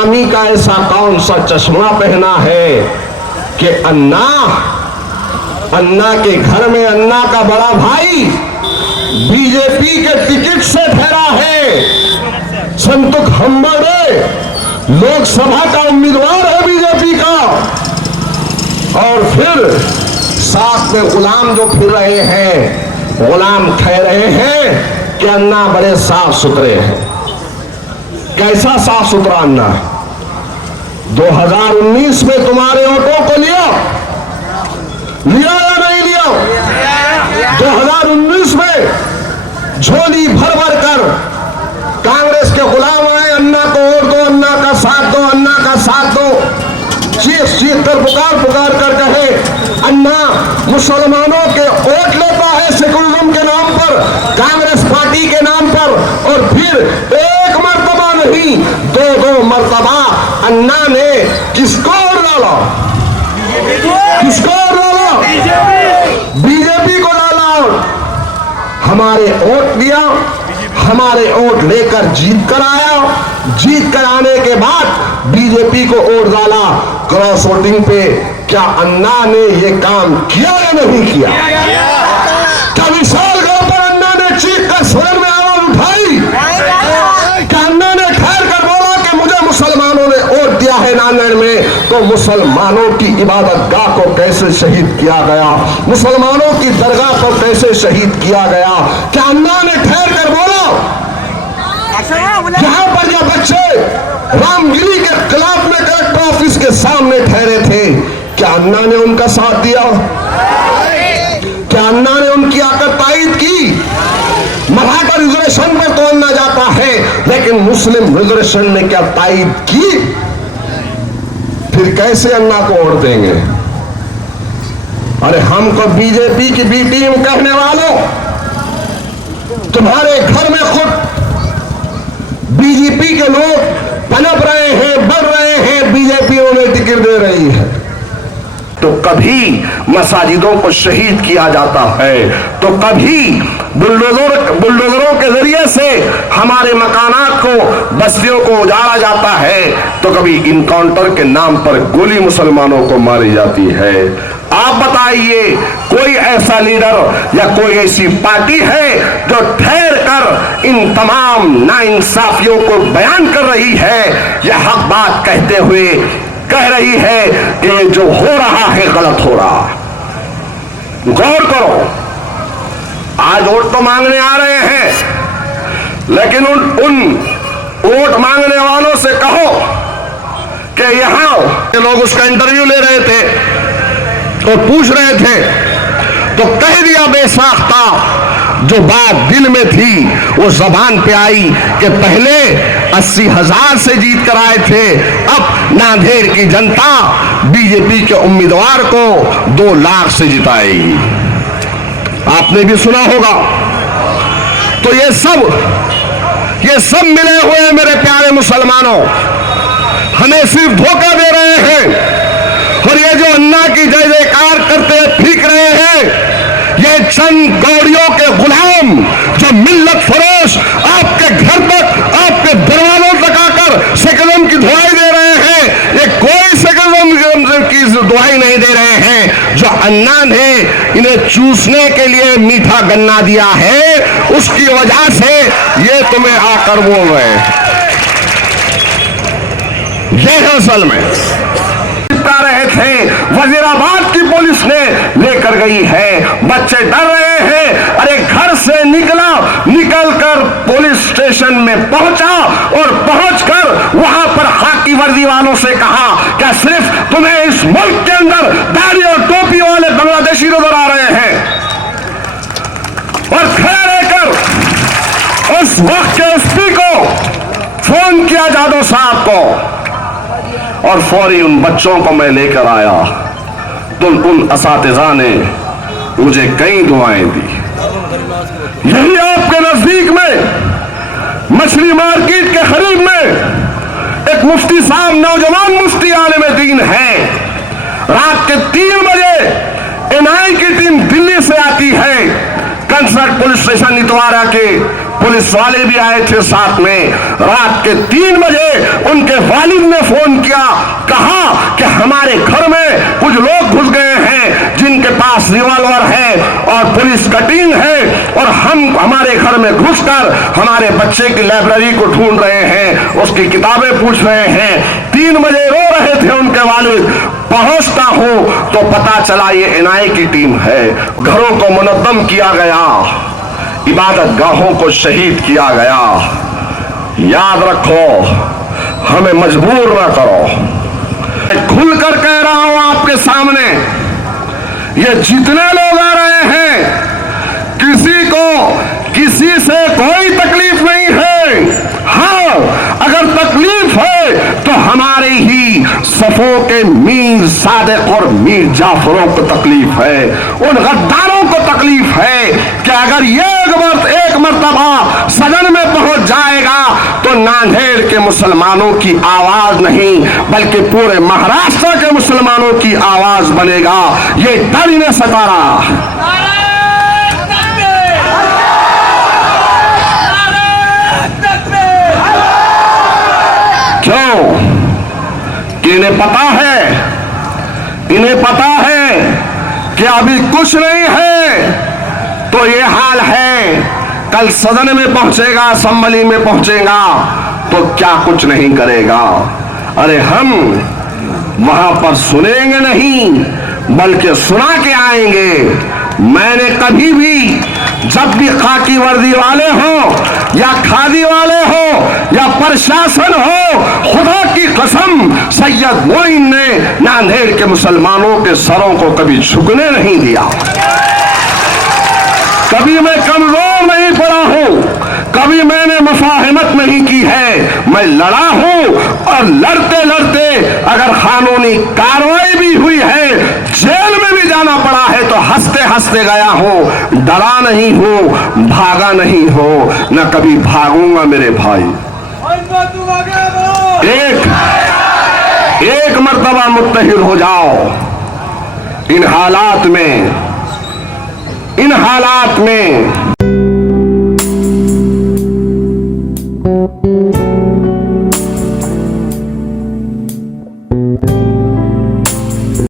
गुलामी का ऐसा कौन सा चश्मा पहना है कि अन्ना के घर में अन्ना का बड़ा भाई बीजेपी के टिकट से ठहरा है। संतुक हम्बड़े लोकसभा का उम्मीदवार है बीजेपी का, और फिर साथ में गुलाम जो फिर रहे हैं, गुलाम कह रहे हैं कि अन्ना बड़े साफ सुथरे हैं। कैसा साफ सुथरा अन्ना? 2019 में तुम्हारे वोटों को लिया या नहीं लिया? 2019 में झोली भर भर कर कांग्रेस के गुलाम आए, अन्ना को वोट दो, अन्ना का साथ दो, अन्ना का साथ दो। चीख चीख कर पुकार कर कहे अन्ना मुसलमानों के वोट लेता है सेकुलरिज्म के नाम पर, कांग्रेस पार्टी के नाम पर, और फिर एक मर्तबा नहीं दो मर्तबा अन्ना ने किसको वोट डाला? किसको डाला? बीजेपी को डाला। हमारे वोट दिया, हमारे वोट लेकर जीत कर आया, जीत कर आने के बाद बीजेपी को वोट डाला क्रॉस वोटिंग पे। क्या अन्ना ने ये काम किया या नहीं किया? क्या विशाल गढ़ पर अन्ना ने चीख कर सदन में आवाज उठाई? क्या अन्ना ने ठहर कर बोला कि मुझे मुसलमानों ने वोट दिया है नांदेड़ में, तो मुसलमानों की इबादत गाह को कैसे शहीद किया गया, मुसलमानों की दरगाह को कैसे शहीद किया गया? क्या अन्ना ने ठहर कर बोला? जहां पर ये बच्चे रामगिरी के खिलाफ में कलेक्टर ऑफिस के सामने ठहरे थे, क्या अन्ना ने उनका साथ दिया? क्या अन्ना ने उनकी आकर तायद की? मराठा रिजर्वेशन पर तो अन्ना जाता है, लेकिन मुस्लिम रिजर्वेशन ने क्या तायद की? फिर कैसे अन्ना को वोट देंगे? अरे हमको बीजेपी की बी टीम कहने वालों, तुम्हारे घर में खुद बीजेपी के लोग पनप रहे हैं, बढ़ रहे हैं, बीजेपी उन्हें टिकट दे रही है। तो कभी मसाजिदों को शहीद किया जाता है, तो कभी बुलडोजरों के जरिए से हमारे मकानात को, बस्तियों को उजाड़ा जाता है, तो कभी इनकाउंटर के नाम पर गोली मुसलमानों को मारी जाती है। आप बताइए, कोई ऐसा लीडर या कोई ऐसी पार्टी है जो ठहर कर इन तमाम नाइंसाफियों को बयान कर रही है, यह हक बात कहते हुए कह रही है कि जो हो रहा है गलत हो रहा? गौर करो, आज वोट तो मांगने आ रहे हैं, लेकिन उन वोट मांगने वालों से कहो कि यहां के लोग उसका इंटरव्यू ले रहे थे और पूछ रहे थे, तो कह दिया बेसाख्ता, जो बात दिल में थी वो जबान पे आई कि पहले 80,000 से जीत कर आए थे, अब नांदेड़ की जनता बीजेपी के उम्मीदवार को 2 लाख से जिताएगी। आपने भी सुना होगा। तो ये सब मिले हुए हैं मेरे प्यारे मुसलमानों, हमें सिर्फ धोखा दे रहे हैं। और ये जो अन्ना की जय जयकार करते फीक रहे हैं, ये चंद गौड़ियों के गुलाम जो मिल्लत फरोश आपके घर तक, आपके दरवाजों तक आकर सेकुलरिज्म की दुहाई दे रहे हैं, ये कोई सेकुलरिज्म की दुहाई नहीं दे रहे हैं। जो अन्ना ने इन्हें चूसने के लिए मीठा गन्ना दिया है, उसकी वजह से ये तुम्हें आकर बोल रहे हैं। ये है असल में रहे थे, वजीराबाद की पुलिस ने लेकर गई है, बच्चे डर रहे हैं। अरे घर से निकलकर पुलिस स्टेशन में पहुंचा और पहुंचकर वहां पर खाकी वर्दी वालों से कहा, क्या सिर्फ तुम्हें इस मुल्क के अंदर दाढ़ी और टोपी वाले बांग्लादेशी नजर आ रहे हैं? और खड़े रहकर उस वक्त के एसपी को फोन किया जादव साहब को, और फौरी उन बच्चों को मैं लेकर आया। तो उन असातिज़ा ने मुझे कई दुआएं दी। यही आपके नजदीक में मछली मार्केट के करीब में एक मुफ्ती साहब, नौजवान मुफ्ती आलिम दीन है। रात के 3 बजे एनआई की टीम दिल्ली से आती है, कंसर्ट पुलिस स्टेशन इतवारा के पुलिस वाले भी आए थे साथ में। रात के 3 बजे उनके वालिद ने फोन किया, कहा कि हमारे घर में कुछ लोग घुस गए हैं जिनके पास रिवॉल्वर है और पुलिस कटिंग है, और हम हमारे घर में घुसकर हमारे बच्चे की लाइब्रेरी को ढूंढ रहे हैं, उसकी किताबें पूछ रहे हैं। 3 बजे रो रहे थे उनके वालिद। पहुंचता हूं तो पता चला ये एनआईए की टीम है। घरों को मुनद्दम किया गया, इबादत गाहों को शहीद किया गया। याद रखो, हमें मजबूर ना करो। खुलकर कह रहा हूं आपके सामने, ये जितने लोग आ रहे हैं, किसी को किसी से कोई तकलीफ नहीं है। हाँ, अगर तकलीफ है तो हमारे ही सफों के मीर सादिक और मीर जाफरों को तकलीफ है, उन गद्दारों को तकलीफ है कि अगर ये एक मर्तबा सदन में पहुंच जाएगा तो नांदेड़ के मुसलमानों की आवाज नहीं बल्कि पूरे महाराष्ट्र के मुसलमानों की आवाज बनेगा। ये डर इन्हें सता रहा। क्यों? कि इन्हें पता है कि अभी कुछ नहीं है तो ये हाल है, कल सदन में पहुंचेगा, असेंबली में पहुंचेगा तो क्या कुछ नहीं करेगा। अरे हम वहां पर सुनेंगे नहीं बल्कि सुना के आएंगे। मैंने कभी भी, जब भी खाकी वर्दी वाले हो या खादी वाले हो या प्रशासन हो, खुदा की कसम सैयद मोइन ने नांदेड़ के मुसलमानों के सरों को कभी झुकने नहीं दिया। कभी मैं कमजोर नहीं पड़ा हूं, कभी मैंने मुफाहिमत नहीं की है। मैं लड़ा हूं और लड़ते लड़ते अगर कानूनी कार्रवाई भी हुई है, जेल में भी जाना पड़ा है तो हंसते हंसते गया हूं। डरा नहीं हूं, भागा नहीं हो, न कभी भागूंगा मेरे भाई। एक मर्तबा मुत्तहिद हो जाओ। इन हालात में